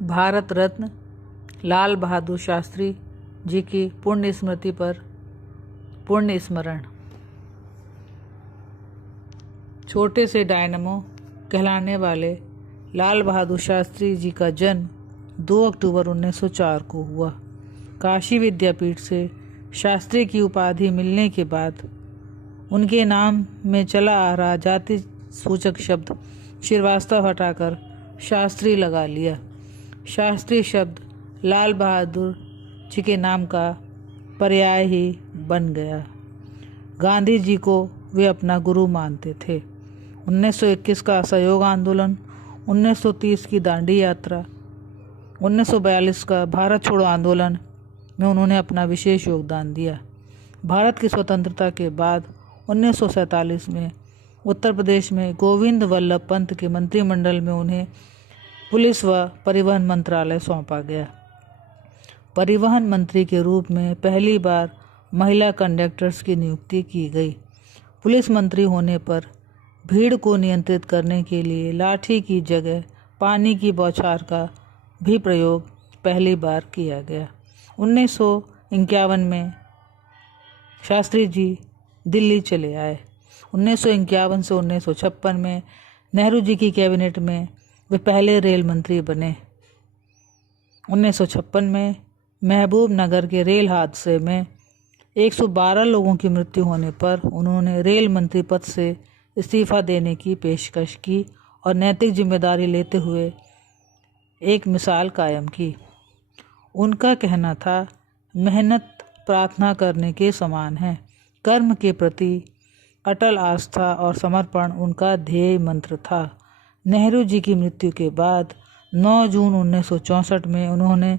भारत रत्न लाल बहादुर शास्त्री जी की पुण्य स्मृति पर पुण्य स्मरण। छोटे से डायनमो कहलाने वाले लाल बहादुर शास्त्री जी का जन्म 2 अक्टूबर 1904 को हुआ। काशी विद्यापीठ से शास्त्री की उपाधि मिलने के बाद उनके नाम में चला आ रहा जाति सूचक शब्द श्रीवास्तव हटाकर शास्त्री लगा लिया। शास्त्री शब्द लाल बहादुर जी के नाम का पर्याय ही बन गया। गांधी जी को वे अपना गुरु मानते थे। 1921 का असहयोग आंदोलन, 1930 की दांडी यात्रा, 1942 का भारत छोड़ो आंदोलन में उन्होंने अपना विशेष योगदान दिया। भारत की स्वतंत्रता के बाद 1947 में उत्तर प्रदेश में गोविंद वल्लभ पंत के मंत्रिमंडल में उन्हें पुलिस व परिवहन मंत्रालय सौंपा गया। परिवहन मंत्री के रूप में पहली बार महिला कंडक्टर्स की नियुक्ति की गई। पुलिस मंत्री होने पर भीड़ को नियंत्रित करने के लिए लाठी की जगह पानी की बौछार का भी प्रयोग पहली बार किया गया। 1951 में शास्त्री जी दिल्ली चले आए। 1951 से 1956 में नेहरू जी की कैबिनेट में वे पहले रेल मंत्री बने। 1956 में महबूब नगर के रेल हादसे में 112 लोगों की मृत्यु होने पर उन्होंने रेल मंत्री पद से इस्तीफा देने की पेशकश की और नैतिक जिम्मेदारी लेते हुए एक मिसाल कायम की। उनका कहना था, मेहनत प्रार्थना करने के समान है। कर्म के प्रति अटल आस्था और समर्पण उनका ध्येय मंत्र था। नेहरू जी की मृत्यु के बाद 9 जून 1964 में उन्होंने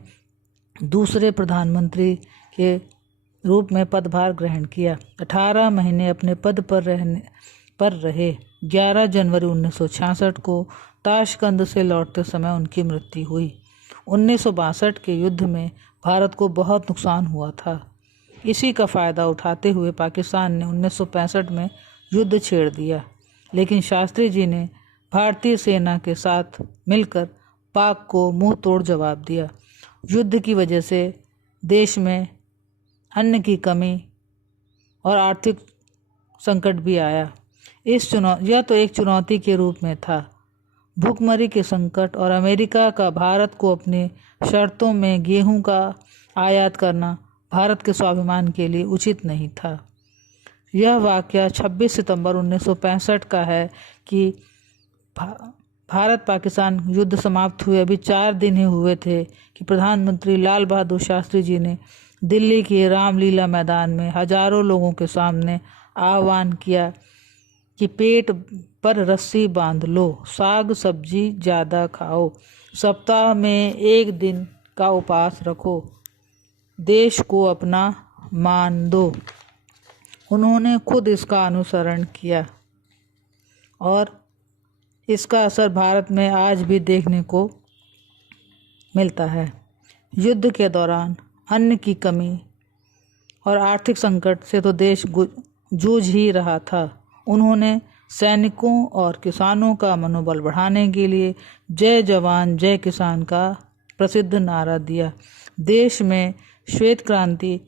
दूसरे प्रधानमंत्री के रूप में पदभार ग्रहण किया। 18 महीने अपने पद पर रहे। 11 जनवरी 1966 को ताशकंद से लौटते समय उनकी मृत्यु हुई। 1962 के युद्ध में भारत को बहुत नुकसान हुआ था। इसी का फ़ायदा उठाते हुए पाकिस्तान ने 1965 में युद्ध छेड़ दिया, लेकिन शास्त्री जी ने भारतीय सेना के साथ मिलकर पाक को मुंह तोड़ जवाब दिया। युद्ध की वजह से देश में अन्न की कमी और आर्थिक संकट भी आया। यह तो एक चुनौती के रूप में था। भूखमरी के संकट और अमेरिका का भारत को अपनी शर्तों में गेहूं का आयात करना भारत के स्वाभिमान के लिए उचित नहीं था। यह वाक़या 26 सितंबर 1965 का है कि भारत पाकिस्तान युद्ध समाप्त हुए अभी 4 दिन ही हुए थे कि प्रधानमंत्री लाल बहादुर शास्त्री जी ने दिल्ली के रामलीला मैदान में हजारों लोगों के सामने आह्वान किया कि पेट पर रस्सी बांध लो, साग सब्जी ज़्यादा खाओ, सप्ताह में 1 दिन का उपवास रखो, देश को अपना मान दो। उन्होंने खुद इसका अनुसरण किया और इसका असर भारत में आज भी देखने को मिलता है। युद्ध के दौरान अन्न की कमी और आर्थिक संकट से तो देश जूझ ही रहा था। उन्होंने सैनिकों और किसानों का मनोबल बढ़ाने के लिए जय जवान जय किसान का प्रसिद्ध नारा दिया। देश में श्वेत क्रांति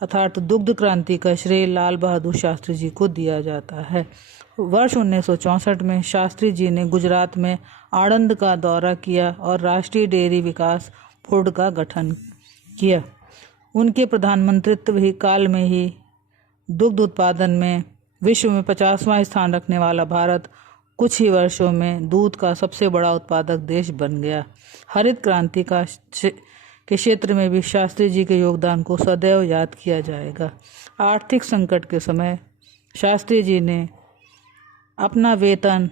अर्थात दुग्ध क्रांति का श्रेय लाल बहादुर शास्त्री जी को दिया जाता है। वर्ष 1964 में शास्त्री जी ने गुजरात में आणंद का दौरा किया और राष्ट्रीय डेयरी विकास बोर्ड का गठन किया। उनके प्रधानमंत्रित्व काल में ही दुग्ध उत्पादन में विश्व में 50वां स्थान रखने वाला भारत कुछ ही वर्षों में दूध का सबसे बड़ा उत्पादक देश बन गया। हरित क्रांति के क्षेत्र में भी शास्त्री जी के योगदान को सदैव याद किया जाएगा। आर्थिक संकट के समय शास्त्री जी ने अपना वेतन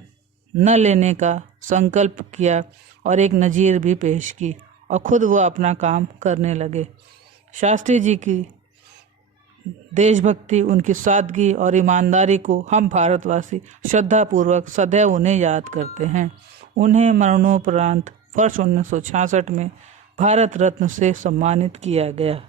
न लेने का संकल्प किया और एक नज़ीर भी पेश की और खुद वो अपना काम करने लगे। शास्त्री जी की देशभक्ति, उनकी सादगी और ईमानदारी को हम भारतवासी श्रद्धापूर्वक सदैव उन्हें याद करते हैं। उन्हें मरणोपरांत वर्ष 1966 में भारत रत्न से सम्मानित किया गया।